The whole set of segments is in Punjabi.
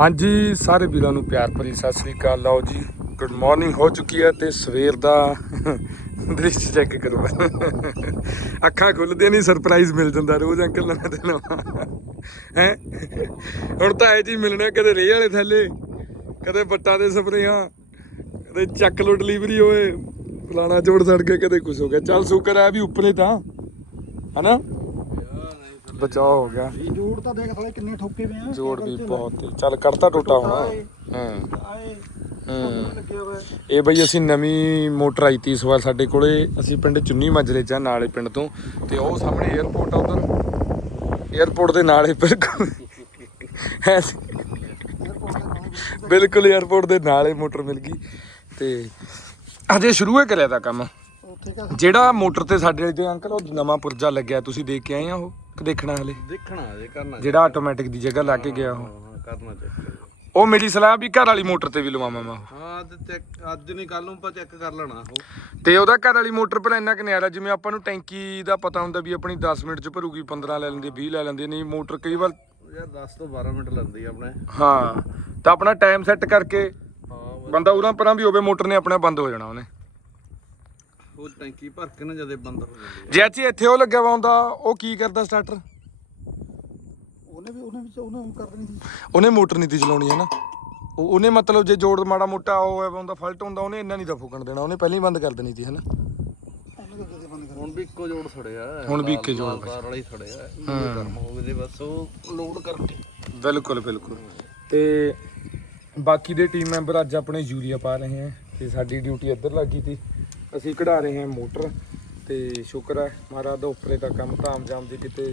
ਹਾਂਜੀ, ਸਾਰੇ ਵੀਰਾਂ ਨੂੰ ਪਿਆਰ ਭਰੀ ਸਤਿ ਸ੍ਰੀ ਅਕਾਲ। ਲਓ ਜੀ ਗੁੱਡ ਮਾਰਨਿੰਗ ਹੋ ਚੁੱਕੀ ਹੈ ਤੇ ਸਵੇਰ ਦਾ ਦ੍ਰਿਸ਼ ਚੈੱਕ ਕਰੋ। ਅੱਖਾਂ ਖੁੱਲਦੀਆਂ ਨਹੀਂ ਸਰਪ੍ਰਾਈਜ਼ ਮਿਲ ਜਾਂਦਾ ਰੋਜ਼, ਅੰਕਲ, ਨਵਾਂ ਤੇ ਨਵਾਂ। ਹੈ? ਹੁਣ ਤਾਂ ਇਹ ਜੀ ਮਿਲਣਾ ਕਦੇ ਰੇਹ ਵਾਲੇ ਥੱਲੇ, ਕਦੇ ਬੱਟਾਂ ਦੇ ਸਪਰੇਆਂ, ਕਦੇ ਚੱਕ ਲੋ ਡਿਲੀਵਰੀ ਹੋਏ ਫਲਾਣਾ ਜੋੜ ਸੜ ਕੇ ਕਦੇ ਕੁਝ ਹੋ ਗਿਆ। ਚੱਲ, ਸ਼ੁਕਰ ਹੈ ਵੀ ਉੱਪਰੇ ਤਾਂ। ਹਨਾ? ਬਚਾਅ ਹੋ ਗਿਆ। ਇਹ ਜੋੜ ਤਾਂ ਦੇਖ ਸਾਲੇ ਕਿੰਨੇ ਠੋਕੇ ਪਏ ਆ। ਜੋੜ ਵੀ ਬਹੁਤ ਤੇ ਚੱਲ ਕਰਤਾ ਟੁੱਟਾ ਹੋਣਾ। ਹਾਂ। ਇਹ ਬਈ ਅਸੀਂ ਨਵੀਂ ਮੋਟਰ ਆਈ ਤੀ ਇਸ ਵਾਰ ਸਾਡੇ ਕੋਲੇ। ਅਸੀਂ ਪਿੰਡ ਚੁੰਨੀ ਮਜਰੇ ਚਾ ਨਾਲੇ ਪਿੰਡ ਤੋਂ। ਤੇ ਉਹ ਸਾਹਮਣੇ 에어ਪੋਰਟ ਆ ਉਧਰ। 에어ਪੋਰਟ ਦੇ ਨਾਲੇ ਬਿਲਕੁਲ। ਬਿਲਕੁਲ 에어ਪੋਰਟ ਦੇ ਨਾਲੇ ਮੋਟਰ ਮਿਲ ਗਈ। ਤੇ ਅਜੇ ਸ਼ੁਰੂ ਹੀ ਕਰਿਆ ਤਾਂ ਕੰਮ। ਜਿਹੜਾ ਮੋਟਰ ਤੇ ਸਾਡੇ ਦੇ ਅੰਕਲ ਉਹ ਨਵਾਂ ਪੁਰਜਾ ਲੱਗਿਆ। ਤੁਸੀਂ ਦੇਖ ਕੇ ਆਏ ਆ ਉਹ? ਕਿ ਦੇਖਣਾ ਹਲੇ। ਦੇਖਣਾ ਜੇ ਕਰਨਾ ਜਿਹੜਾ ਆਟੋਮੈਟਿਕ ਦੀ ਜਗ੍ਹਾ ਲਾ ਕੇ ਗਿਆ ਉਹ। ਹਾਂ ਕਰਨਾ ਚੈੱਕ ਉਹ ਮੇਰੀ ਸਲਾਹ ਵੀ ਘਰ ਵਾਲੀ ਮੋਟਰ ਤੇ ਵੀ ਲਵਾਵਾਂ ਮੈਂ। ਹਾਂ ਤੇ ਚੈੱਕ ਅੱਜ ਨਹੀਂ ਕੱਲ ਨੂੰ ਆਪਾਂ ਚੈੱਕ ਕਰ ਲੈਣਾ ਉਹ। ਤੇ ਉਹਦਾ ਘਰ ਵਾਲੀ ਮੋਟਰ ਪਰ ਇੰਨਾ ਕਨਿਆਰਾ ਜਿਵੇਂ ਆਪਾਂ ਨੂੰ ਟੈਂਕੀ ਦਾ ਪਤਾ ਹੁੰਦਾ ਵੀ ਆਪਣੀ 10 ਮਿੰਟ ਚ ਭਰੂਗੀ 15 ਲੈ ਲੈਂਦੀ 20 ਲੈ ਲੈਂਦੀ ਨਹੀਂ ਮੋਟਰ ਕਈ ਵਾਰ ਯਾਰ 10 ਤੋਂ 12 ਮਿੰਟ ਲੈਂਦੀ ਆ ਆਪਣੇ। ਹਾਂ ਤਾਂ ਆਪਣਾ ਟਾਈਮ ਸੈੱਟ ਕਰਕੇ ਹਾਂ ਬੰਦਾ ਉਰਾਂ ਪਰਾਂ ਵੀ ਹੋਵੇ ਮੋਟਰ ਨੇ ਆਪਣਾ ਬੰਦ ਹੋ ਜਾਣਾ ਉਹਨੇ। ਉਹ ਟੈਂਕੀ ਭਰ ਕੇ ਨਾ ਜਦੇ ਬੰਦ ਹੋ ਜਾਂਦੀ ਜੇ ਇੱਥੇ ਉਹ ਲੱਗਿਆ ਵਾ ਹੁੰਦਾ ਉਹ ਕੀ ਕਰਦਾ ਸਟਾਰਟਰ ਉਹਨੇ ਵੀ ਉਹਨੇ ਵੀ ਉਹਨੇ ਉਹ ਕਰ ਦੇਣੀ ਸੀ। ਉਹਨੇ ਮੋਟਰ ਨਹੀਂ ਤੀ ਚਲਾਉਣੀ ਹੈ ਨਾ? ਉਹ ਉਹਨੇ ਮਤਲਬ ਜੇ ਜੋੜ ਮਾੜਾ ਮੋਟਾ ਉਹ ਹੈ ਹੁੰਦਾ ਫਲਟ ਹੁੰਦਾ ਉਹਨੇ ਇੰਨਾ ਨਹੀਂ ਤਾਂ ਫੂਕਣ ਦੇਣਾ ਉਹਨੇ ਪਹਿਲਾਂ ਹੀ ਬੰਦ ਕਰ ਦੇਣੀ ਤੀ ਹੈ ਨਾ? ਉਹਨੇ ਤਾਂ ਜਦੇ ਬੰਦ ਆ। ਹੁਣ ਵੀ ਇੱਕੋ ਜੋੜ ਸੜਿਆ ਹੁਣ ਵੀ ਇੱਕੇ ਜੋੜ ਬਾਰ ਵਾਲਾ ਹੀ ਸੜਿਆ ਇਹ ਗਰਮ ਹੋ ਗਏ ਦੇ ਬਸ ਉਹ ਲੋਡ ਕਰਕੇ। ਬਿਲਕੁਲ ਬਿਲਕੁਲ। ਤੇ ਬਾਕੀ ਦੇ ਟੀਮ ਮੈਂਬਰ ਅੱਜ ਆਪਣੇ ਯੂਰੀਆ ਪਾ ਰਹੇ ਹੈ ਤੇ ਸਾਡੀ ਡਿਊਟੀ ਇੱਧਰ ਲੱਗੀ ਤੀ। ਅਸੀਂ ਕਢਾ ਰਹੇ ਹਾਂ ਮੋਟਰ ਤੇ ਸ਼ੁਕਰ ਹੈ ਮਹਾਰਾਜ ਦਾ ਉੱਪਰੇ ਦਾ ਕੰਮ ਧਾਮ ਜਾਮ ਦੀ ਕਿਤੇ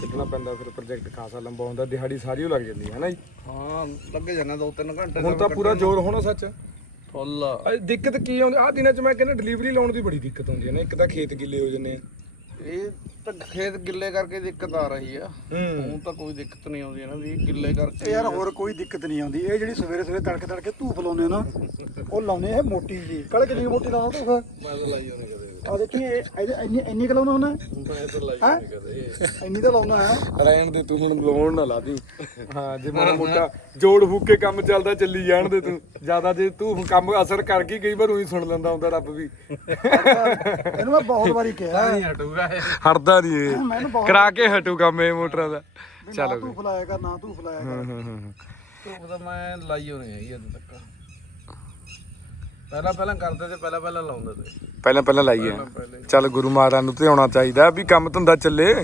ਕੱਢਣਾ ਪੈਂਦਾ ਫਿਰ ਪ੍ਰੋਜੈਕਟ ਖਾਸਾ ਲੰਬਾ ਹੁੰਦਾ ਦਿਹਾੜੀ ਸਾਰੀ ਉਹ ਲੱਗ ਜਾਂਦੀ ਹੈ ਨਾ ਜੀ? ਹਾਂ ਲੱਗੇ ਜਾਣਾ 2-3 ਘੰਟੇ ਹੁਣ ਤਾਂ ਪੂਰਾ ਜ਼ੋਰ ਹੋਣਾ ਸੱਚ? ਫੁੱਲ। ਦਿੱਕਤ ਕੀ ਆਉਂਦੀ ਆ ਦਿਨਾਂ 'ਚ ਮੈਂ ਕਹਿੰਦਾ ਡਿਲੀਵਰੀ ਲਾਉਣ ਦੀ ਬੜੀ ਦਿੱਕਤ ਆਉਂਦੀ ਹੈ ਨਾ ਇੱਕ ਤਾਂ ਖੇਤ ਗਿੱਲੇ ਹੋ ਜਾਂਦੇ ਆ। ਇਹ ਤਾਂ ਖੇਤ ਗਿੱਲੇ ਕਰਕੇ ਦਿੱਕਤ ਆ ਰਹੀ ਆ। ਹੂੰ। ਹੁਣ ਤਾਂ ਕੋਈ ਦਿੱਕਤ ਨਹੀਂ ਆਉਂਦੀ ਇਹਨਾਂ ਦੀ ਗਿੱਲੇ ਕਰਕੇ ਯਾਰ ਹੋਰ ਕੋਈ ਦਿੱਕਤ ਨਹੀਂ ਆਉਂਦੀ। ਇਹ ਜਿਹੜੀ ਸਵੇਰੇ ਸਵੇਰੇ ਤੜਕੇ ਤੜਕੇ ਧੂਪ ਲਾਉਨੇ ਨਾ ਉਹ ਲਾਉਨੇ ਇਹ ਮੋਟੀ ਜੀ ਕੱਲ ਕਿੰਨੀ ਮੋਟੀ ਲਾਉਣਾ ਤੂੰ ਮੈਂ ਤਾਂ ਲਾਈ ਉਹਨੇ ਕਦੇ। ਆ ਦੇਖੀ ਇਹ ਇੰਨੀ ਇੰਨੀ ਕੁ ਲਾਉਣਾ ਤਾਂ ਹੈਂ? ਕਦੇ ਇੰਨੀ ਤਾਂ ਲਾਉਣਾ ਹੈ। ਰਹਿਣ ਦੇ ਤੂੰ ਹੁਣ ਲਾਉਣ ਨਾ ਲਾ ਦੀ। ਹਾਂ ਜੇ ਮਾੜਾ ਮੋਟਾ ਜੋੜ ਫੂਕ ਕੇ ਕੰਮ ਚੱਲਦਾ ਚੱਲੀ ਜਾਣ ਦੇ ਤੂੰ। ਜ਼ਿਆਦਾ ਜੇ ਤੂੰ ਕੰਮ ਅਸਰ ਕਰ ਗਈ ਕਈ ਵਾਰ ਉਹੀ ਸੁਣ ਲੈਂਦਾ ਹੁੰਦਾ ਰੱਬ ਵੀ। ਇਹਨੂੰ ਮੈਂ ਬਹੁਤ ਵਾਰੀ ਕਿਹਾ ਨਹੀਂ ਹਟੂਗਾ ਇਹ। ਹਟਦਾ ਨਹੀਂ ਇਹ। ਕਰਾ ਕੇ ਹਟੂ ਕੰਮ ਇਹ ਮੋਟਰਾਂ ਦਾ। ਚਲੋ ਧੂਪ ਲਾਇਆ ਕਰ ਨਾ ਧੂਪ ਲਾਇਆ ਕਰ। ਹੂੰ ਹੂੰ ਹੂੰ ਧੂਪ ਤਾਂ ਮੈਂ ਲਾਈ ਹੋਣੀ ਹੈਗੀ ਅੱਜ ਤੱਕ। ਪਹਿਲਾਂ ਪਹਿਲਾਂ ਕਰਦੇ ਤੇ ਪਹਿਲਾਂ ਪਹਿਲਾਂ ਲਾਉਂਦੇ ਤੇ। ਪਹਿਲਾਂ ਪਹਿਲਾਂ ਲਾਈਏ। ਚੱਲ ਗੁਰੂ ਮਹਾਰਾਜ ਨੂੰ ਧਿਆਉਣਾ ਚਾਹੀਦਾ ਵੀ ਕੰਮ ਧੰਦਾ ਚੱਲੇ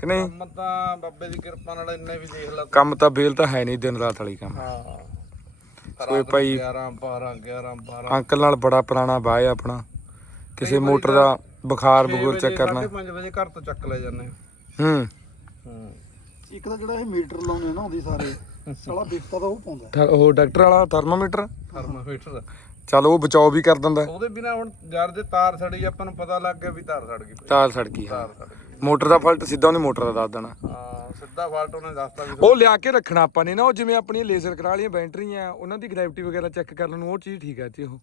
ਕਿ ਨਹੀਂ? ਕੰਮ ਤਾਂ ਬਾਬੇ ਦੀ ਕਿਰਪਾ ਨਾਲ ਇੰਨੇ ਵੀ ਦੇਖ ਲਾ ਕੰਮ ਤਾਂ ਬੇਲ ਤਾਂ ਹੈ ਨਹੀਂ ਦਿਨ ਰਾਤ ਵਾਲੀ ਕੰਮ। ਹਾਂ। ਕੋਈ ਭਾਈ 11 12 11 12 ਅੰਕਲ ਨਾਲ ਬੜਾ ਪੁਰਾਣਾ ਬਾਹ ਹੈ ਆਪਣਾ। ਕਿਸੇ ਮੋਟਰ ਦਾ ਬੁਖਾਰ ਬਗੂਰ ਚੈੱਕ ਕਰਨਾ। 5 ਵਜੇ ਘਰ ਤੋਂ ਚੱਕ ਲੈ ਜਾਂਦੇ ਹੂੰ। ਹੂੰ। ਇੱਕ ਤਾਂ ਜਿਹੜਾ ਇਹ ਮੀਟਰ ਲਾਉਨੇ ਨਾ ਉਹਦੀ ਸਾਰੇ ਸਾਲਾ ਬਿਪਤਾ ਤਾਂ ਉਹ ਪਾਉਂਦਾ। ਉਹ ਡਾਕਟਰ ਵਾਲਾ ਥਰਮਾਮੀਟਰ? ਥਰਮਾਮੀਟਰ। ਚੱਲ ਉਹ ਬਚਾਓ ਵੀ ਕਰ ਦਿੰਦਾ। ਉਹਦੇ ਬਿਨਾ ਹੁਣ ਜਦ ਦੇ ਤਾਰ ਸੜੀ ਆਪਾਂ ਨੂੰ ਪਤਾ ਲੱਗ ਗਿਆ ਵੀ ਤਾਰ ਸੜ ਗਈ। ਤਾਰ ਸੜ ਗਈ ਹਾਂ। ਤਾਰ ਸੜ ਗਈ। ਮੋਟਰ ਦਾ ਫਲਟ ਸਿੱਧਾ ਉਹਨੇ ਮੋਟਰ ਦਾ ਦੱਸ ਦੇਣਾ। ਹਾਂ ਸਿੱਧਾ ਫਾਲਟ ਉਹਨੇ ਦੱਸਤਾ ਵੀ ਉਹ ਲਿਆ ਕੇ ਰੱਖਣਾ ਆਪਾਂ ਨੇ ਨਾ ਉਹ ਜਿਵੇਂ ਆਪਣੀਆਂ ਲੇਜ਼ਰ ਕਰਾ ਵਾਲੀਆਂ ਬੈਟਰੀਆਂ ਉਹਨਾਂ ਦੀ ਗ੍ਰੈਵਿਟੀ ਵਗੈਰਾ ਚੈੱਕ ਕਰਨ ਨੂੰ ਉਹ ਚੀਜ਼ ਠੀਕ ਹੈ ਤੇ ਉਹ।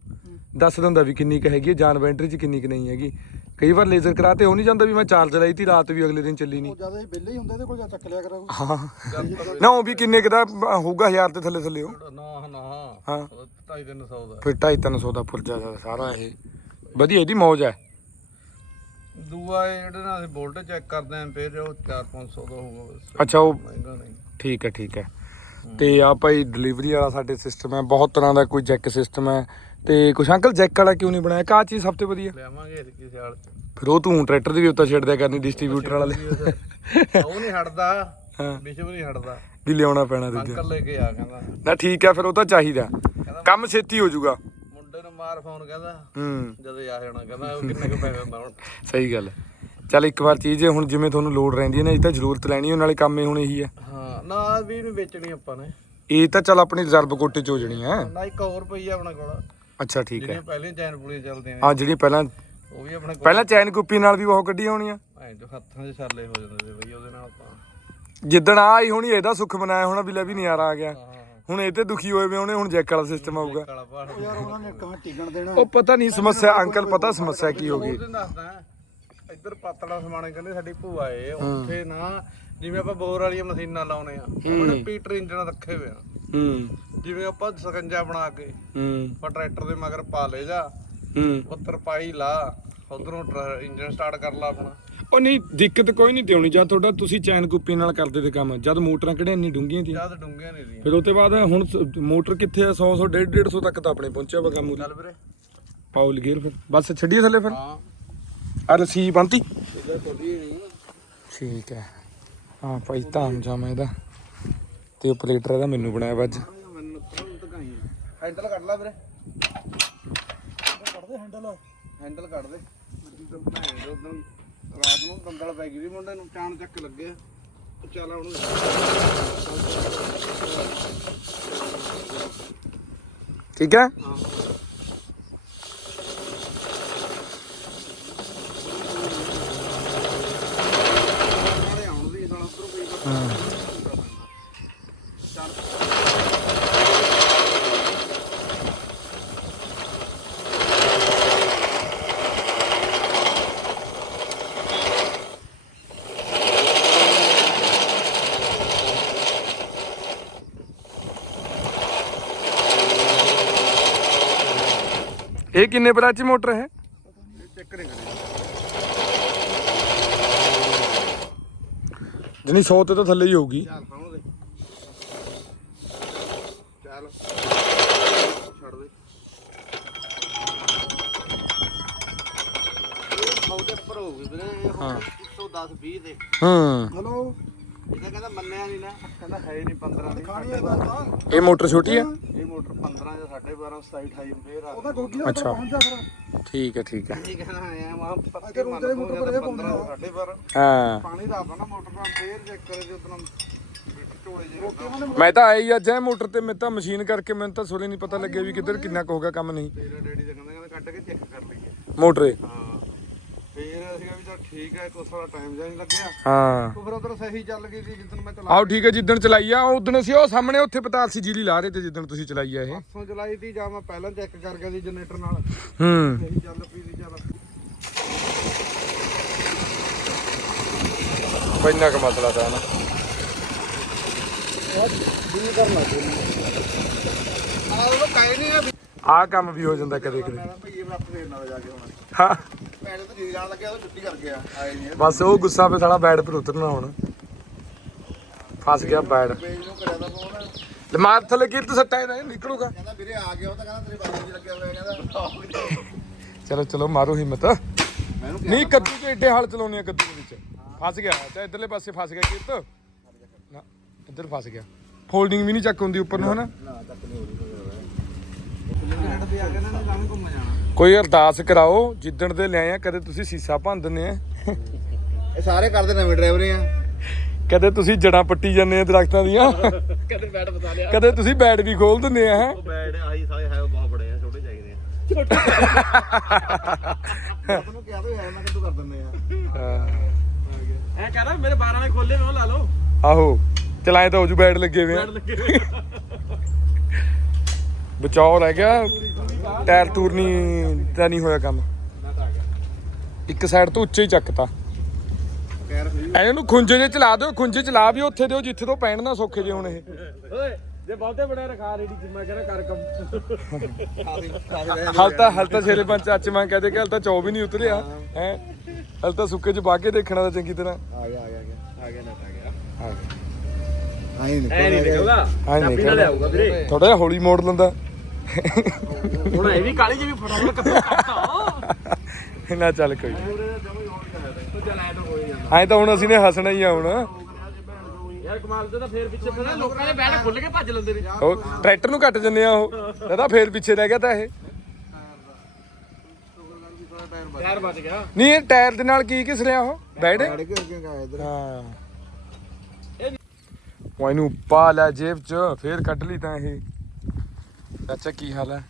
ਦੱਸ ਦਿੰਦਾ ਵੀ ਕਿੰਨੀ ਕੁ ਹੈਗੀ ਹੈ ਜਾਨ ਬੈਟਰੀ 'ਚ ਕਿੰਨੀ ਕੁ ਨਹੀਂ ਹੈਗੀ। ਕਈ ਵਾਰ ਲੇਜ਼ਰ ਕਰਾ ਤੇ ਉਹ ਨਹੀਂ ਜਾਂਦਾ ਵੀ ਮੈਂ ਚਾਰਜ ਲਾਈ ਤੀ ਰਾਤ ਵੀ ਅਗਲੇ ਦਿਨ ਚੱਲੀ ਨਹੀਂ ਉਹ ਜ਼ਿਆਦਾ ਇਹ ਵਿਹਲੇ ਹੀ ਹੁੰਦੇ ਇਹਦੇ ਕੋਲ ਜਾ ਚੱਕ ਲਿਆ ਕਰਾ ਹਾਂ। ਨਾ ਉਹ ਵੀ ਕਿੰਨੇ ਕੁ ਦਾ ਹੋਊਗਾ 1000 ਤੇ ਥੱਲੇ ਥੱਲੇ ਉਹ? ਨਾ ਨਾ ਹਾਂ। 2.5 ਦਾ। ਫਿਰ 2.5 ਦਾ ਪੁਰਜਾ ਦਾ ਸਾਰਾ ਇਹ। ਵਧੀਆ ਇਹਦੀ ਮੌਜ ਹੈ। ਦੂਆ ਇਹ ਜਿਹੜੇ ਨਾਲ ਅਸੀਂ ਵੋਲਟ ਚੈੱਕ ਕਰਦੇ ਆਂ ਫਿਰ ਉਹ 4-500 ਦਾ ਹੋਊਗਾ। ਬਸ ਅੱਛਾ ਉਹ ਮਹਿੰਗਾ ਨਹੀਂ। ਠੀਕ ਹੈ ਠੀਕ ਹੈ। ਤੇ ਆ ਭਾਈ ਡਿਲੀਵਰੀ ਵਾਲਾ ਸਾਡੇ ਸਿਸਟਮ ਹੈ ਬਹੁਤ ਤਰ੍ਹਾਂ ਦਾ ਕੋਈ ਜੈਕ ਸਿਸਟਮ ਹੈ। ਤੇ ਕੁਛ ਅੰਕਲ ਜੈਕ ਵਾਲਾ ਕਿਉਂ ਨਹੀਂ ਬਣਾਇਆ? ਕਾ ਚੀਜ਼ ਸਭ ਤੋਂ ਵਧੀਆ? ਲਿਆਵਾਂਗੇ ਇਸ ਕਿਸੇ ਸਿਆਲ ਚ। ਫਿਰ ਉਹ ਤੂੰ ਟਰੈਕਟਰ ਦੀ ਵੀ ਉੱਤੇ ਛੇੜਦਿਆ ਕਰਨੀ ਡਿਸਟ੍ਰੀਬਿਊਟਰ ਵਾਲੇ। ਉਹ ਨਹੀਂ ਹਟਦਾ। ਹਾਂ। ਵਿਸ਼ਵ ਨਹੀਂ ਹਟਦਾ। ਵੀ ਲਿਆਉਣਾ ਪੈਣਾ ਦੂਜਾ ਅੰਕਲ ਲੈ ਕੇ ਆ ਕਹਿੰਦਾ। ਨਾ। ਠੀਕ ਹੈ ਫਿਰ ਉਹ ਤਾਂ ਚਾਹੀਦਾ। ਕੰਮ ਛੇਤੀ ਹੋ ਜਾਊਗਾ। ਮਾਰ ਫੋਨ ਕਹਿੰਦਾ ਹੂੰ। ਜਦੋਂ ਆ ਜਾਣਾ ਕਹਿੰਦਾ ਉਹ ਕਿੰਨੇ ਕੁ ਪੈਸੇ ਹੁੰਦਾ ਹੁਣ। ਸਹੀ ਗੱਲ ਹੈ। ਚੱਲ ਇੱਕ ਵਾਰ ਚੀਜ਼ ਹੈ, ਹੁਣ ਜਿਵੇਂ ਤੁਹਾਨੂੰ ਲੋਡ ਰਹਿੰਦੀ ਹੈ ਨਾ ਇਹ ਤਾਂ ਜ਼ਰੂਰਤ ਲੈਣੀ ਉਹ ਨਾਲੇ ਕੰਮ ਹੀ ਹੁਣ ਇਹੀ ਹੈ। ਹਾਂ ਨਾ ਵੀ ਇਹਨੂੰ ਵੇਚਣੀ ਆਪਾਂ ਨੇ। ਇਹ ਤਾਂ ਚੱਲ ਆਪਣੀ ਰਿਜ਼ਰਵ ਕੋਟੇ ਚ ਹੋ ਜਣੀ ਹੈ। ਨਾ ਇੱਕ ਹੋਰ ਪਈ ਆ ਆਪਣੇ ਕੋਲ। ਅੱਛਾ ਠੀਕ ਹੈ। ਜਿਹੜੀਆਂ ਪਹਿਲੇ ਚੈਨ ਪੁਲੀਆਂ ਚੱਲਦੀਆਂ ਨੇ। ਹਾਂ ਜਿਹੜੀ ਪਹਿਲਾਂ ਉਹ ਵੀ ਆਪਣੇ ਕੋਲ। ਪਹਿਲਾਂ ਚੈਨ ਕੁੱਪੀ ਨਾਲ ਵੀ ਬਹੁਤ ਕੱਢੀਆਂ ਹੋਣੀਆਂ। ਐਂ ਜੋ ਹੱਥਾਂ 'ਚ ਛਾਲੇ ਹੋ ਜਾਂਦੇ ਸੀ ਬਈ ਉਹਦੇ ਨਾਲ ਆਪਾਂ ਜਿੱਦਣ ਆ ਆਈ ਹੋਣੀ ਇਹਦਾ ਸੁੱਖ ਮਨਾਇਆ ਹੋਣਾ ਵੀ ਲੈ ਵੀ ਨਜ਼ਾਰਾ ਆ ਗਿਆ। ਹੁਣ ਇਹ ਤੇ ਦੁਖੀ ਹੋਏ ਵੇ ਉਹਨੇ ਹੁਣ ਜੈਕ ਵਾਲਾ ਸਿਸਟਮ ਆਊਗਾ। ਕਾਲਾ ਪਹਾੜ ਉਹ ਯਾਰ ਉਹਨਾਂ ਨੇ ਕਿਵੇਂ ਟਿਕਣ ਦੇਣਾ। ਉਹ ਪਤਾ ਨਹੀਂ ਸਮੱਸਿਆ ਅੰਕਲ ਪਤਾ ਸਮੱਸਿਆ ਕੀ ਹੋ ਗਈ। ਦੱਸਦਾ ਇੱਧਰ ਪਾਤੜਾ ਸਮਾਣੇ ਕਹਿੰਦੇ ਸਾਡੀ ਭੂਆ ਏ ਉੱਥੇ ਨਾ ਜਿਵੇਂ ਆਪਾਂ ਬੋਰ ਵਾਲੀਆਂ ਮਸ਼ੀਨਾਂ ਲਾਉਨੇ ਆ ਉਹਨੇ ਪੀਟਰ ਇੰਜਨ ਰੱਖੇ ਹੋਏ ਆ। ਹੂੰ। ਜਿਵੇਂ ਆਪਾਂ ਸਕੰਜਾ ਬਣਾ ਕੇ ਹੂੰ। ਆਪਾਂ ਟਰੈਕਟਰ ਦੇ ਮਗਰ ਪਾ ਲੈ ਜਾ ਹੂੰ। ਉਹ ਤਰਪਾਈ ਲਾ ਉਧਰੋਂ ਇੰਜਨ ਸਟਾਰਟ ਕਰ ਲਾ ਆਪਣਾ। ਉਹ ਨਹੀਂ ਦਿੱਕਤ ਕੋਈ ਨਹੀਂ ਤੇ ਆਉਣੀ ਜਦ ਤੁਹਾਡਾ ਤੁਸੀਂ ਚੈਨ ਕੁੱਪੀ ਨਾਲ ਕਰਦੇ ਤੇ ਕੰਮ। ਜਦ ਮੋਟਰਾਂ ਕਿਹੜੇ ਇੰਨੀ ਡੂੰਘੀਆਂ ਸੀ? ਜਦ ਡੁੰਗੀਆਂ ਨਹੀਂ ਦੀਆਂ ਫਿਰ ਉਹ ਤੋਂ ਬਾਅਦ ਹੁਣ ਸ- ਮੋਟਰ ਕਿੱਥੇ ਆ? 100 100 150 150 ਤੱਕ ਤਾਂ ਆਪਣੇ ਪਹੁੰਚਿਆ ਵਾ ਕੰਮ ਚੱਲ ਵੀਰੇ। ਪਾਉ ਲਗੇਰ ਫਿਰ। ਬਸ ਛੱਡੀਏ ਥੱਲੇ ਫਿਰ? ਹਾਂ। ਆ ਰਸੀ ਬੰਤੀ ਇਹਦਾ ਖੋਲੀ ਨਹੀਂ ਠੀਕ ਹੈ। ਹਾਂ ਭਾਈ ਧਾਮ ਜਾਮ ਇਹਦਾ। ਤੇ ਆਪਰੇਟਰ ਇਹਦਾ ਮੈਨੂੰ ਬਣਾਇਆ ਵਾ ਅੱਜ। ਮੈਨੂੰ ਹੈਂਡਲ ਕੱਢ ਲੈ ਵੀਰੇ। ਕੱਢਦੇ ਹੈਂਡਲ। ਹੈਂਡਲ ਕੱਢ ਦੇ। ਜਦੋਂ ਭੈਣ ਦੇ ਉਦੋਂ ਰਾਤ ਨੂੰ ਦੰਦਲ ਪੈ ਗਈ ਸੀ ਮੁੰਡੇ ਨੂੰ ਚਾਣ ਚੱਕ ਲੱਗੇ ਚੱਲ ਹੁਣ ਠੀਕ ਹੈ? ਹਾਂ। ਇਹ ਕਿੰਨੇ ਬਰਾਚੀ ਮੋਟਰ ਹੈ ਇਹ ਚੈੱਕ ਨਹੀਂ ਕਰਿਆ ਜਣੀ 100 ਤੇ ਤਾਂ ਥੱਲੇ ਹੀ ਹੋਊਗੀ ਚੱਲ ਸਾਹਮਣੇ ਦੇ ਚੱਲ ਛੱਡ ਦੇ ਇਹ ਬਹੁਤ ਉੱਪਰ ਹੋ ਗਈ ਵੀਰੇ ਇਹ ਹਾਂ। ਹੁਣ 110 20 ਦੇ ਹੂੰ ਹਲੋ ਇਹਦਾ ਕਹਿੰਦਾ ਮੰਨਿਆ ਨਹੀਂ ਨਾ। ਕਹਿੰਦਾ ਹੈ ਨਹੀਂ 15 ਦੀ। ਖਾਣੀ ਹੈ ਤਾਂ। ਇਹ ਮੋਟਰ ਛੋਟੀ ਹੈ ਇਹ ਮੋਟਰ 15 ਜਾਂ 12.5 27 28 ਐਂਪੀਅਰ ਆ। ਉਹਦਾ ਗੋਗੀ ਦਾ ਅੱਛਾ। ਪਹੁੰਚ ਜਾ ਫਿਰ। ਠੀਕ ਹੈ ਠੀਕ ਹੈ ਆਇਆ ਮਾਂ ਤੇ ਤੂੰ ਮੋਟਰ ਜਾਂ ਪਰ ਇਹ 15 ਪਾਉਂਦਾ। 12.5 ਹਾਂ। ਪਾਣੀ ਦਾ ਆਪਣਾ ਮੋਟਰ ਦਾ ਐਂਪੀਅਰ ਚੈੱਕ ਕਰੇ ਜੇ ਉਤਨਾ ਝੋਲੇ ਜੇ ਉਹਨਾਂ ਨੇ ਮੈਂ ਤਾਂ ਆਈ ਅੱਜ ਇਹ ਮੋਟਰ ਤੇ ਮੈਂ ਤਾਂ ਮਸ਼ੀਨ ਕਰਕੇ ਮੈਨੂੰ ਤਾਂ ਸੁਰੇ ਨਹੀਂ ਪਤਾ ਲੱਗਿਆ ਵੀ ਕਿੱਧਰ ਕਿੰਨਾ ਕੁ ਹੋ ਗਿਆ ਕੰਮ ਨਹੀਂ। ਤੇਰਾ ਡੈਡੀ ਦਾ ਕਹਿੰਦਾ ਕਹਿੰਦਾ ਕੱਢ ਕੇ ਚੈੱਕ ਕਰ ਲਈਏ। ਮੋਟਰ? ਇਹ। ਹਾਂ। ਫੇਰ ਅਸੀਂ ਵੀ ਤਾਂ ਠੀਕ ਹੈ ਕੋਈ ਸਾਰਾ ਟਾਈਮ ਜਾਂ ਨਹੀਂ ਲੱਗਿਆ। ਹਾਂ। ਉਹ ਫਿਰ ਉਧਰ ਸਹੀ ਚੱਲ ਗਈ ਸੀ ਜਿੱਦਣ ਮੈਂ ਚਲਾ ਆਓ ਠੀਕ ਹੈ ਜਿੱਦਣ ਚਲਾਈ ਆ ਉਦੋਂ ਅਸੀਂ ਉਹ ਸਾਹਮਣੇ ਉੱਥੇ ਪਤਾਲ ਸੀ ਜੀਲੀ ਲਾ ਰਹੇ ਤੇ ਜਿੱਦਣ ਤੁਸੀਂ ਚਲਾਈ ਆ ਇਹ। ਪਰਸੋਂ ਚਲਾਈ ਤੀ ਜਾਂ ਮੈਂ ਪਹਿਲਾਂ ਚੈੱਕ ਕਰ ਗਿਆ ਸੀ ਜਨਰੇਟਰ ਨਾਲ। ਹੂੰ। ਸਹੀ ਚੱਲ ਪਈ ਸੀ ਚੱਲ। ਇੰਨਾ ਕੁ ਮਸਲਾ ਤਾਂ ਨਾ। ਕਰਨ ਲੱਗ ਗਏ। ਆ ਉਹ ਕਾਇ ਨਹੀਂ ਆ ਆਹ ਕੰਮ ਵੀ ਹੋ ਜਾਂਦਾ ਕਦੇ ਕਦੇ। ਜਾ ਹਾਂ। ਭੈਣ ਤਾਂ ਜੀ ਜਾਣ ਲੱਗਿਆ ਉਹ ਛੁੱਟੀ ਕਰ ਗਿਆ ਆਏ ਨਹੀਂ। ਬਸ ਉਹ ਗੁੱਸਾ ਫੇ ਸਾਲਾ ਬੈਡ ਪਰ ਉਤਰਨਾ ਹੁਣ। ਫਸ ਗਿਆ ਬੈਡ। ਪੇਜ ਨੂੰ ਕਰਿਆ ਤਾਂ ਫੋਨ। ਲੈ ਮਾਰ ਥੱਲੇ ਕੀ ਤੂੰ ਸੱਟਾ ਇਹਦਾ ਨਿਕਲੂਗਾ। ਕਹਿੰਦਾ ਵੀਰੇ ਆ ਗਿਆ ਉਹ ਤਾਂ ਕਹਿੰਦਾ ਤੇਰੇ ਬਾਬੂ ਜੀ ਲੱਗਿਆ ਹੋਇਆ ਕਹਿੰਦਾ। ਚਲੋ ਚਲੋ ਮਾਰੋ ਹਿੰਮਤ। ਮੈਨੂੰ ਨਹੀਂ ਕੱਦੂ ਤੇ ਏਡੇ ਹਾਲ ਚਲਾਉਣੇ ਆ ਕੱਦੂ ਦੇ ਵਿੱਚ। ਫਸ ਗਿਆ ਤੇ ਇਧਰਲੇ ਪਾਸੇ ਫਸ ਗਿਆ ਕੀਰਤ। ਨਾ ਇੱਧਰ ਫਸ ਗਿਆ। ਫੋਲਡਿੰਗ ਵੀ ਨਹੀਂ ਚੱਕ ਹੁੰਦੀ ਉੱਪਰ ਨੂੰ ਹਨਾ? ਨਾ ਤੱਕ ਨਹੀਂ ਹੋ। ਰਹੀ ਮਿੰਟ ਤੇ ਆ ਕੇ ਨਾ ਕੰਮ ਘੁੰਮ ਜਾਣਾ। ਕੋਈ ਅਰਦਾਸ ਕਰਾਓ ਜਿੱਦਣ ਦੇ ਲਿਆਏ ਆ ਕਦੇ ਤੁਸੀਂ ਸੀਸਾ ਭੰਨ ਦਿੰਦੇ ਆ। ਇਹ ਸਾਰੇ ਕਰਦੇ ਨਵੇਂ ਡਰਾਈਵਰ ਆ। ਕਦੇ ਤੁਸੀਂ ਜੜਾਂ ਪੱਟੀ ਜਾਂਦੇ ਆ ਦਰਖਤਾਂ ਦੀਆਂ। ਕਦੇ ਬੈਟ ਬਤਾ ਲਿਆ। ਕਦੇ ਤੁਸੀਂ ਬੈਡ ਵੀ ਖੋਲ ਦਿੰਦੇ ਆ ਹੈਂ। ਉਹ ਬੈਟ ਆਹੀ ਸਾਰੇ ਹੈ ਬਹੁਤ ਬੜੇ ਆ ਛੋਟੇ ਚਾਹੀਦੇ ਆ। ਤੁਹਾਨੂੰ ਕਿਹਾ ਤਾਂ ਹੈ ਮੈਂ ਕਿਦੋਂ ਕਰ ਦਿੰਦੇ ਆ। ਹਾਂ। ਐ ਕਹਦਾ ਮੇਰੇ 12 ਵਾਲੇ ਖੋਲੇ ਮੈਂ ਉਹ ਲਾ ਲਓ। ਆਹੋ ਚਲਾਏ ਤਾਂ ਹੋ ਜੂ ਬੈਡ ਲੱਗੇ ਹੋਏ ਆ। ਬਚਾਓ ਰਹਿ ਗਿਆ। ਟਾਇਰ ਟੂਰ ਨਹੀਂ ਤਾਂ ਨਹੀਂ ਹੋਇਆ ਕੰਮ। ਇੱਕ ਸਾਈਡ ਤੋਂ ਉੱਚੇ ਹੀ ਚੱਕਤਾ। ਐ ਇਹਨੂੰ ਖੁੰਝੇ 'ਚ ਚਲਾ ਦਿਓ ਖੁੰਝੇ ਚਲਾ ਵੀ ਉੱਥੇ ਦਿਓ ਜਿੱਥੇ ਤੋਂ ਪੈਣ ਨਾ ਸੌਖੇ ਜੇ ਹੁਣ ਇਹ। ਓਏ ਜੇ ਬਹੁਤੇ ਬੜੇ ਰਖਾ ਰੇੜੀ ਚ ਮੈਂ ਕਹਿੰਦਾ ਕਰ ਕੰਮ। ਖਾਦੀ ਖਾਦੀ ਹਲ ਤਾਂ ਹਲ ਤਾਂ ਸ਼ੇਰੇ ਪੰਚ ਅੱਜ ਮੈਂ ਕਹਦੇ ਕਿ ਹਲ ਤਾਂ ਚੌ ਵੀ ਨਹੀਂ ਉਤਰਿਆ ਹੈ। ਹਲ ਤਾਂ ਸੁੱਕੇ 'ਚ ਪਾ ਕੇ ਦੇਖਣਾ ਤਾਂ ਚੰਗੀ ਤਰ੍ਹਾਂ। ਆ ਗਿਆ ਆ ਗਿਆ ਆ ਗਿਆ। ਨਟ ਆ ਗਿਆ। ਹਾਂ ਆਈ ਐ ਨਹੀਂ ਨਿਕਲਦਾ। ਆਊਗਾ ਵੀਰੇ। ਥੋੜਾ ਜਿਹਾ ਹੌਲੀ ਮੋੜ ਲੈਂਦਾ। ਹੁਣ ਇਹ ਵੀ ਕਾਲੀ ਜਿਹੀ ਫਟਾਫਟ ਕੱਪੜਾ ਕੱਟਾ ਨਾ ਚੱਲ ਕੋਈ ਐ ਤਾਂ ਹੁਣ ਅਸੀਂ ਨੇ ਹੱਸਣਾ ਹੀ ਆ ਹੁਣ। ਯਾਰ ਕਮਾਲ ਤੇ ਤਾਂ ਫੇਰ ਪਿੱਛੇ ਫਿਰ ਲੋਕਾਂ ਦੇ ਬੈਠ ਖੁੱਲ ਕੇ ਭੱਜ ਲੈਂਦੇ ਨੇ। ਉਹ ਟਰੈਕਟਰ ਨੂੰ ਕੱਟ ਜੰਨੇ ਆ ਉਹ। ਇਹਦਾ ਫੇਰ ਪਿੱਛੇ ਰਹਿ ਗਿਆ ਤਾਂ ਇਹ। ਯਾਰ ਬਚ ਗਿਆ। ਨਹੀਂ ਇਹ ਟਾਇਰ ਦੇ ਨਾਲ ਕੀ ਘਿਸ ਰਿਹਾ ਉਹ? ਇਧਰ। ਹਾਂ। ਉਹ ਇਹਨੂੰ ਪਾ ਲੈ ਜੇਬ ਚ ਫੇਰ ਕੱਢ ਲਈ ਤਾਂ ਇਹ। ਅੱਛਾ ਕੀ ਹਾਲ ਹੈ?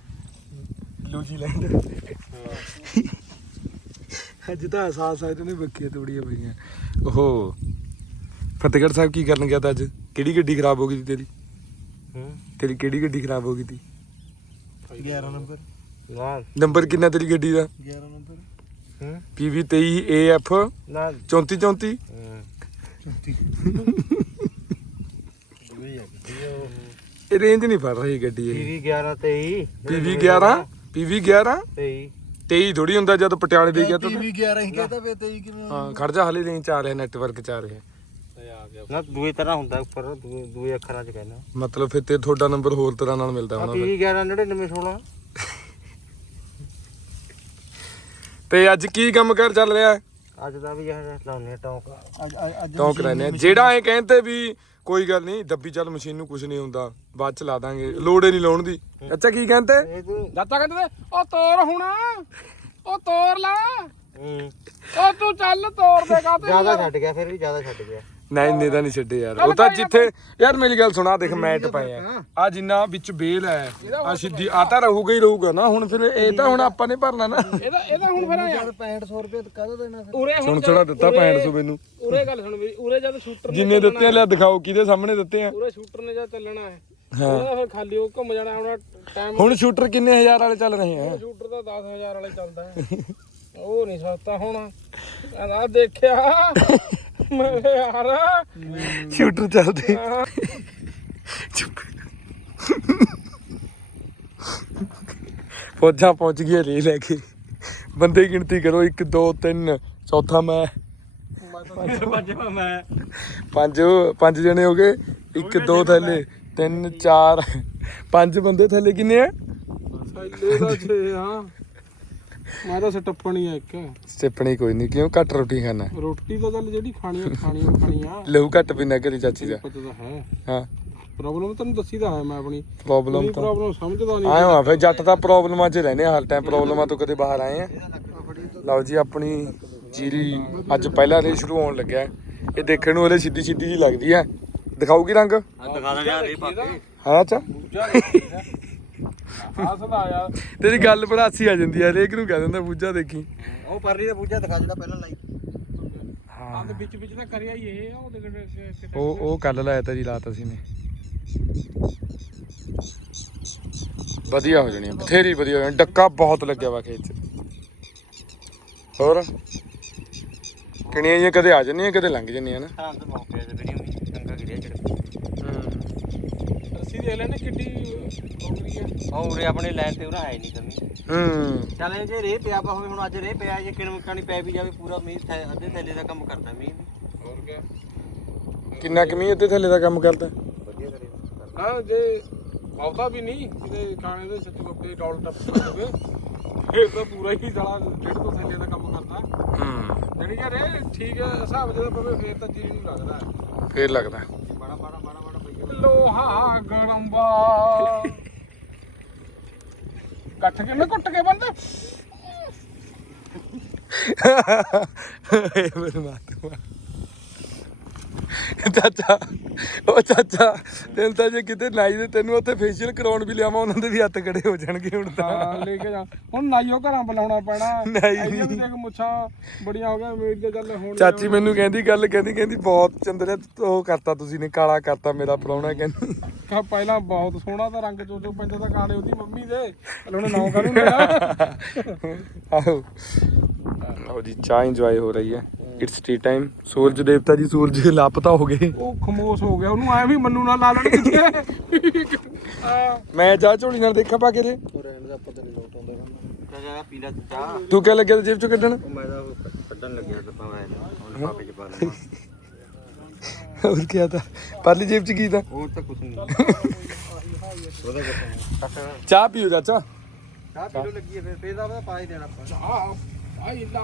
ਲੂਜੀ ਲੈਂਡ ਅੱਜ ਤਾਂ ਅਹਿਸਾਸ ਆਇਆ ਤੂੰ ਬੱਕੀਆਂ ਤੋੜੀਆਂ ਪਈਆਂ। ਓਹੋ। ਫਤਿਹਗੜ੍ਹ ਸਾਹਿਬ ਕੀ ਕਰਨ ਗਿਆ ਤਾਂ ਅੱਜ? ਕਿਹੜੀ ਗੱਡੀ ਖਰਾਬ ਹੋ ਗਈ ਸੀ ਤੇਰੀ? ਤੇਰੀ ਕਿਹੜੀ ਗੱਡੀ ਖਰਾਬ ਹੋ ਗਈ ਸੀ 11 ਨੰਬਰ। ਨਾ ਨੰਬਰ ਕਿੰਨਾ ਤੇਰੀ ਗੱਡੀ ਦਾ? 11 ਨੰਬਰ। ਹੂੰ? PV 23 AF ਨਾ 34 34 ਇਹ ਰੇਂਜ ਨਹੀਂ ਫੜ ਰਹੀ ਗੱਡੀ ਇਹ। ਪੀਵੀ 11 23 ਪੀਵੀ 11 ਪੀਵੀ 11 23 23 ਥੋੜੀ ਹੁੰਦਾ ਜਦ ਪਟਿਆਲੇ ਦੇ ਗਿਆ ਤਾਂ। ਟੀਵੀ 11 ਹੀ ਕਹਤਾ ਵੇ 23 ਕਿਵੇਂ ਹਾਂ ਖੜ ਜਾ ਹਲੇ ਰੇਂਜ ਚ ਆ ਰਿਹਾ ਨੈਟਵਰਕ ਚ ਆ ਰਿਹਾ। ਨਾ ਦੂਏ ਤਰ੍ਹਾਂ ਹੁੰਦਾ ਉੱਪਰ ਦੂਏ ਦੂਏ ਅੱਖਰਾਂ ਚ ਕਹਿਣਾ ਮਤਲਬ ਫਿਰ ਤੇ ਤੁਹਾਡਾ ਨੰਬਰ ਹੋਰ ਤਰ੍ਹਾਂ ਨਾਲ ਮਿਲਦਾ ਹੋਣਾ ਪੀਵੀ 11 99 16 ਤੇ ਅੱਜ ਕੀ ਕੰਮ ਕਰ ਚੱਲ ਰਿਹਾ? ਹੈ ਅੱਜ ਦਾ ਵੀ ਇਹ ਲਾਉਨੇ ਟੌਂਕ। ਅੱਜ ਅੱਜ- ਟੌਂਕ ਲੈਨੇ ਜਿਹੜਾ ਐ ਕਹਿੰਦੇ ਵੀ ਕੋਈ ਗੱਲ ਨਹੀਂ ਦੱਬੀ ਚੱਲ ਮਸ਼ੀਨ ਨੂੰ ਕੁਝ ਨਹੀਂ ਹੁੰਦਾ ਬਾਅਦ ਚ ਲਾ ਦਾਂਗੇ ਲੋੜ ਹੀ ਨਹੀਂ ਲਾਉਣ ਦੀ। ਅੱਛਾ ਕੀ ਕਹਿੰਦੇ ਇਹ ਤੂੰ ਦਾਤਾ ਕਹਿੰਦੇ ਉਹ ਤੋਰ ਹੁਣ ਉਹ ਤੋਰ ਲਾ। ਹੂੰ। ਉਹ ਤੂੰ ਚੱਲ ਤੋਰ ਦੇ ਕਾ ਜ਼ਿਆਦਾ ਛੱਡ ਗਿਆ ਫਿਰ ਵੀ ਜ਼ਿਆਦਾ ਛੱਡ ਗਿਆ। ਨਹੀਂ ਇੰਨੇ ਤਾਂ ਨਹੀਂ ਛੱਡੇ ਯਾਰ। ਉਹ ਤਾਂ ਜਿੱਥੇ ਯਾਰ ਮੇਰੀ ਗੱਲ ਸੁਣਾ ਦੇਖ ਮੈਟ ਪਏ ਆ ਆ ਜਿੰਨਾ ਵਿੱਚ ਬੇਲ ਹੈ ਆ ਸਿੱਧੀ ਆ ਤਾਂ ਰਹੂਗਾ ਹੀ ਰਹੂਗਾ ਨਾ ਹੁਣ ਫਿਰ ਇਹ ਤਾਂ ਹੁਣ ਆਪਾਂ ਨੇ ਭਰਨਾ ਨਾ। ਇਹਦਾ ਇਹਦਾ ਹੁਣ ਫਿਰ ਆਇਆ। 6500 ਰੁਪਏ ਕਾਹਦਾ ਦੇਣਾ ਫਿਰ? ਉਰੇ ਹੁਣ ਥੋੜਾ ਦਿੱਤਾ 6500 ਮੈਨੂੰ। ਉਰੇ ਗੱਲ ਸੁਣ ਮੇਰੀ ਉਰੇ ਜਦ ਸ਼ੂਟਰ ਨੇ ਜਿੰਨੇ ਦਿੱਤੇ ਆ ਲਿਆ ਦਿਖਾਓ ਕਿਹਦੇ ਸਾਹਮਣੇ ਦਿੱਤੇ ਆ। ਉਰੇ ਸ਼ੂਟਰ ਨੇ ਜਦ ਚੱਲਣਾ ਹੈ। ਹਾਂ। ਉਹਦਾ ਫਿਰ ਖਾਲੀ ਉਹ ਘੁੰਮ ਜਾਣਾ ਹੁਣ ਟਾਈਮ ਹੁਣ ਸ਼ੂਟਰ ਕਿੰਨੇ ਹਜ਼ਾਰ ਵਾਲੇ ਚੱਲ ਰਹੇ ਆ? ਸ਼ੂਟਰ ਦਾ 10000 ਵਾਲੇ ਚੱਲਦਾ ਹੈ। ਉਹ ਨਹੀਂ ਸਸਤਾ ਹੁਣ। ਆ ਦੇਖਿਆ। ਮੇਰੇ ਯਾਰ। ਸ਼ੂਟਰ ਚੱਲਦੇ। ਚੁੱਪ ਫੌਜਾਂ ਪਹੁੰਚ ਗਈਆਂ ਲੈ ਲੈ ਕੇ। ਬੰਦੇ ਗਿਣਤੀ ਕਰੋ 1 2 3 ਚੌਥਾ ਮੈਂ। ਪੰਜਵਾਂ ਮੈਂ ਪੰਜ ਪੰਜ ਜਣੇ ਹੋ ਗਏ। 1 2 ਥੱਲੇ 3 4 ਪੰਜ ਬੰਦੇ ਥੱਲੇ ਕਿੰਨੇ ਆ? ਥੱਲੇ ਦਾ 6 ਹਾਂ। ਮੈਂ ਤਾਂ ਸਟੱਪਣੀ ਆ ਇੱਕ। ਸਟਿੱਪਣੀ ਕੋਈ ਨਹੀਂ ਕਿਉਂ? ਘੱਟ ਰੋਟੀ ਖਾਣਾ। ਰੋਟੀ ਤਾਂ ਚੱਲ ਜਿਹੜੀ ਖਾਣੀ ਆ ਖਾਣੀ ਆ ਖਾਣੀ ਆ। ਲਹੂ ਘੱਟ ਪੀਣਾ ਘਰੀ ਚਾਚੀ ਦਾ। ਪਤਾ ਤਾਂ ਹੈ। ਹਾਂ। ਪ੍ਰੋਬਲਮ ਤੈਨੂੰ ਦੱਸੀ ਤਾਂ ਹੈ ਮੈਂ ਆਪਣੀ। ਪ੍ਰੋਬਲਮ ਤਾਂ ਪ੍ਰੋਬਲਮ ਸਮਝਦਾ ਨਹੀਂ ਆਏ ਹਾਂ ਫਿਰ ਜੱਟ ਤਾਂ ਪ੍ਰੋਬਲਮਾਂ 'ਚ ਰਹਿੰਦੇ ਆ ਹਰ ਟਾਈਮ ਪ੍ਰੋਬਲਮਾਂ ਤੋਂ ਕਦੇ ਬਾਹਰ ਆਏ ਆ। ਲਓ ਜੀ ਆਪਣੀ ਜੀਰੀ ਅੱਜ ਪਹਿਲਾ ਰੇ ਸ਼ੁਰੂ ਹੋਣ ਲੱਗਿਆ। ਹੈ। ਇਹ ਦੇਖਣ ਨੂੰ ਹਲੇ ਸਿੱਧੀ ਸਿੱਧੀ ਜੀ ਲੱਗਦੀ ਹੈ ਦਿਖਾਊਗੀ ਰੰਗ? ਆ ਦਿਖਾ ਦੇ ਯਾਰ ਇਹ ਪਾਕੇ ਹਾਂ ਅੱਛਾ। ਹੱਸਦਾ ਆ ਤੇਰੀ ਗੱਲ ਭੜਾਸੀ ਆ ਜਾਂਦੀ ਹੈ ਹਰੇਕ ਨੂੰ ਕਹਿ ਦਿੰਦਾ ਬੂਝਾ ਦੇਖੀ। ਉਹ ਪਰਲੀ ਦਾ ਪੂਜਾ ਦਿਖਾ ਜਿਹੜਾ ਪਹਿਲਾਂ ਲਾਈ। ਹਾਂ। ਆਂਦੇ ਵਿੱਚ ਵਿੱਚ ਤਾਂ ਕਰਿਆ ਹੀ ਇਹ ਆ ਉਹਦੇ ਕਿਤੇ ਉਹ ਉਹ ਕੱਲ ਲਾਇਆ ਤੇਰੀ ਰਾਤ ਅਸੀਂ ਨੇ। ਵਧੀਆ ਹੋ ਜਾਣੀ ਆ, ਬਥੇਰੀ ਵਧੀਆ ਹੋ ਜਾਣੀ ਡੱਕਾ ਬਹੁਤ ਲੱਗਿਆ ਵਾ ਖੇਤ 'ਚ। ਹੋਰ? ਕਿਣੀਆਂ ਜਿਹੀਆਂ ਕਦੇ ਆ ਜਾਂਦੀਆਂ ਕਦੇ ਲੰਘ ਜਾਂਦੀਆਂ ਨਾ। ਤਾਂ ਤਾਂ ਮੌਕੇ ਤੇ ਵੀਡੀਓ ਵੀ ਚੰਗਾ ਗਿਰਿਆ ਚੜ ਰੱਸੀ ਦੇਖ ਲੈਣੇ ਕਿੱਡੀ ਹੋ ਗਈ ਆ। ਉਹ ਉਰੇ ਆਪਣੇ ਲਾਈਨ ਤੇ ਉਰਾ ਹੈ ਨਹੀਂ ਕਮੀ ਹੂੰ। ਚੱਲ ਇਹ ਜੇ ਰੇ ਪਿਆ ਪਾ ਹੋਵੇ ਹੁਣ ਅੱਜ ਰੇ ਪਿਆ ਜੇ ਕਿਣ ਮਕਾਨੀ ਪੈ ਵੀ ਜਾਵੇ ਪੂਰਾ ਮੀਂਹ ਥੈ- ਅੱਧੇ ਥੈਲੇ ਦਾ ਕੰਮ ਕਰਦਾ ਮੀਂਹ। ਵੀ ਹੋਰ ਕੀ ਕਿੰਨਾ ਕਮੀ ਇੱਥੇ ਥੱਲੇ ਦਾ ਕੰਮ ਕਰਦਾ? ਵਧੀਆ ਕਰੇ ਹਾਂ ਜੇ ਬਹੁਤਾ ਵੀ ਨਹੀਂ ਕਿਤੇ ਖਾਣੇ ਦੇ ਸੱਚੀ ਬੱਬੇ ਡੌਲ ਟੱਪ ਕਰਦੇ ਇਹ ਤਾਂ ਪੂਰਾ ਹੀ ਸਾਲਾ ਡੇਢ ਤੋਂ ਥੱਲੇ ਦਾ ਕੰਮ ਕਰਦਾ। ਹੂੰ। ਜਾਣੀ ਕਿ ਰੇ ਠੀਕ ਹੈ ਹਿਸਾਬ ਜਦੋਂ ਪਵੇ ਫੇਰ ਤਾਂ ਜੀਰੀ ਨੂੰ ਲੱਗਦਾ। ਫੇਰ ਲੱਗਦਾ ਬੜਾ ਬੜਾ ਬੜਾ ਬੜਾ ਪਈ ਲੋਹਾ ਗੜੰਬਾ ਕੱਠ ਕੇ ਮੈਂ ਕੁੱਟ ਕੇ ਬੰਦ? ਏ ਪਰਮਾਤਮਾ ਚਾਚਾ। ਉਹ ਚਾਚਾ ਤੈਨੂੰ ਤਾਂ ਜੇ ਕਿਤੇ ਨਾਈ ਦੇ ਤੈਨੂੰ ਉੱਥੇ ਫੇਸ਼ੀਅਲ ਕਰਾਉਣ ਵੀ ਲਿਆਵਾਂ ਉਹਨਾਂ ਦੇ ਵੀ ਹੱਥ ਖੜੇ ਹੋ ਜਾਣਗੇ ਹੁਣ ਤਾਂ। ਹਾਂ ਲੈ ਕੇ ਜਾ। ਹੁਣ ਨਾਈਓ ਘਰਾਂ ਬੁਲਾਉਣਾ ਪੈਣਾ। ਨਾਈ ਇਹਦੀਆਂ ਵੀ ਦੇਖ ਮੁੱਛਾਂ ਬੜੀਆਂ ਹੋ ਗਈਆਂ ਮੇਰੀ ਤੇ ਗੱਲ ਹੁਣ ਚਾਚੀ ਮੈਨੂੰ ਕਹਿੰਦੀ ਗੱਲ ਕਹਿੰਦੀ ਕਹਿੰਦੀ ਬਹੁਤ ਚੰਦਰੇ ਉਹ ਕਰਤਾ ਤੁਸੀਂ ਨੇ ਕਾਲਾ ਕਰਤਾ ਮੇਰਾ ਪ੍ਰਾਹੁਣਾ ਕਹਿੰਦੀ। ਕਾ ਪਹਿਲਾਂ ਬਹੁਤ ਸੋਹਣਾ ਤਾਂ ਰੰਗ ਚੋਚੋ ਪੈਂਦਾ ਤਾਂ ਕਾਲੇ ਉਹਦੀ ਮੰਮੀ ਦੇ। ਹਲੇ ਹੁਣ ਨਾਂ ਕਾਹਨੂੰ ਲਿਆ ਆਹੋ। ਆਓ ਜੀ ਚਾਹ ਇੰਜੋਏ ਹੋ ਰਹੀ ਹੈ। ਇਟਸ ਟੀ ਟਾਈਮ ਸੂਰਜ ਦੇਵਤਾ ਜੀ ਸੂਰਜ ਲਾਪਤਾ ਹੋ ਗਏ। ਉਹ ਖਮੋਸ਼ ਹੋ ਗਿਆ। ਉਹਨੂੰ ਐ ਵੀ ਮੰਨੂ ਨਾਲ ਲਾ ਲੈਣ ਕਿੱਥੇ ਮੈਂ ਚਾਹ ਝੋਲੀ ਨਾਲ ਦੇਖਾ ਪਾ ਕੇ ਦੇ ਰਹਿਣ ਦਾ ਆਪਾਂ ਤੇ ਲੋਟ ਆਉਂਦਾ ਚਾਹ ਪੀਲਾ ਤੂੰ ਕਿਆ ਲੱਗਿਆ ਤੇ ਜੇਬ ਚੋਂ ਕੱਢਣ? ਮੈਂ ਤਾਂ ਕੱਢਣ ਲੱਗਿਆ ਤਾਂ ਪਾਵਾਂ ਹੁਣ ਪਾਪੇ ਚ ਪਾ ਲਵਾਂ ਹੋਰ ਕੀ ਤਾਂ? ਪਰਲੀ ਜੇਬ ਚ ਕੀ ਤਾਂ? ਹੋਰ ਤਾਂ ਕੁਝ ਨਹੀਂ। ਉਹਦਾ ਕੁਝ ਚਾਹ ਪੀਓ ਚਾਚਾ। ਚਾਹ ਪੀ ਲੋ ਲੱਗੀ ਹੈ ਫਿਰ ਫੇਰ ਦਾ ਪਾ ਹੀ ਦੇਣਾ ਆਪਾਂ। ਆ ਆਈ ਲਾ